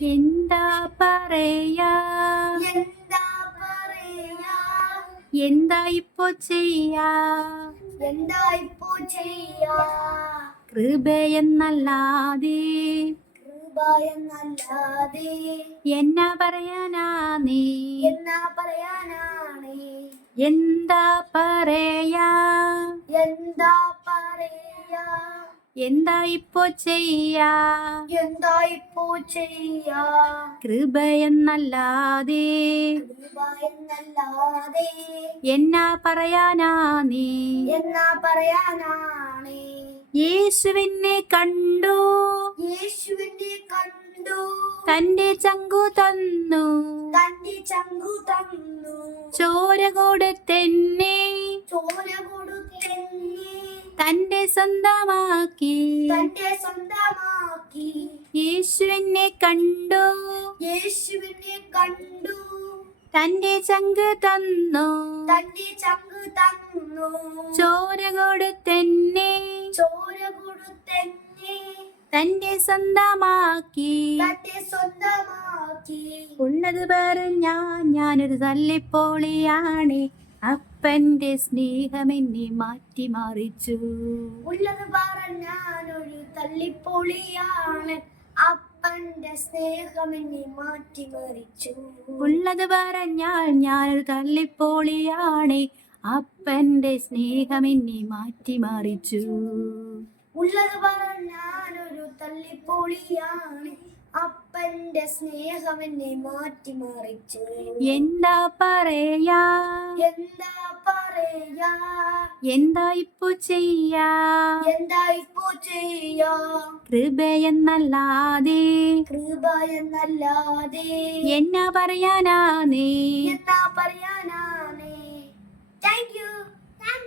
എന്താ പറയാ? എന്താ പറയാ? എന്താ ഇപ്പോ ചെയ്യാ? എന്താ ഇപ്പോ ചെയ്യാ? കൃപയെന്നല്ലാതെ കൃപ എന്നല്ലാതെ എന്നാ പറയാനാ നീ എന്നാ പറയാനാണ്? എന്താ പറയാ? എന്താ ഇപ്പോ ചെയ്യാ? എന്താ ഇപ്പോ ചെയ്യാ? കൃപയെന്നല്ലാതെ. കൃപയെന്നല്ലാതെ. എന്നാ പറയാനാ നീ? എന്നാ പറയാനാണ് യേശുവിനെ കണ്ടു. യേശുവിനെ കണ്ടു. തന്റെ ചങ്കു തന്നു. തന്റെ ചങ്കു തന്നു. ചോര കൊടുത്തെന്നെ ചോര കൊടുത്തെന്നെ തന്റെ സ്വന്തമാക്കി. തന്റെ സ്വന്തമാക്കി. യേശുവിനെ കണ്ടു. യേശുവിനെ കണ്ടു. തന്റെ ചങ്ക് തന്നു. തന്റെ ചങ്ക് തന്നു. ചോര കൊടുത്തെന്നെ. ചോര കൊടുത്തെന്നെ. തന്റെ സ്വന്തമാക്കി. തന്റെ സ്വന്തമാക്കി. ഉള്ളത് പറഞ്ഞാ ഞാനൊരു തല്ലിപ്പോളിയാണ് അപ്പന്റെ സ്നേഹം എന്നെ മാറ്റി മാറിച്ചു ഉള്ളത് പറഞ്ഞാനൊരു തള്ളിപ്പൊളിയാണ്. അപ്പന്റെ സ്നേഹം എന്നെ മാറ്റി മാറിച്ചു ഉള്ളത് പറഞ്ഞാൽ ഞാനൊരു തള്ളിപ്പോളിയാണ്. അപ്പന്റെ സ്നേഹം എന്നെ മാറ്റി മറിച്ചു ഉള്ളത് പറഞ്ഞാനൊരു തള്ളിപ്പൊളിയാണ്. അപ്പന്റെ സ്നേഹം എന്നെ മാറ്റിമറിച്ചു എന്താ പറയാ? എന്താ പറയാ? എന്താ ഇപ്പൊ ചെയ്യാ? എന്താ ഇപ്പോ ചെയ്യാ? കൃപയെന്നല്ലാതെ. കൃപ എന്നല്ലാതെ എന്നാ പറയാനാ നീ എന്താ പറയാനാണ്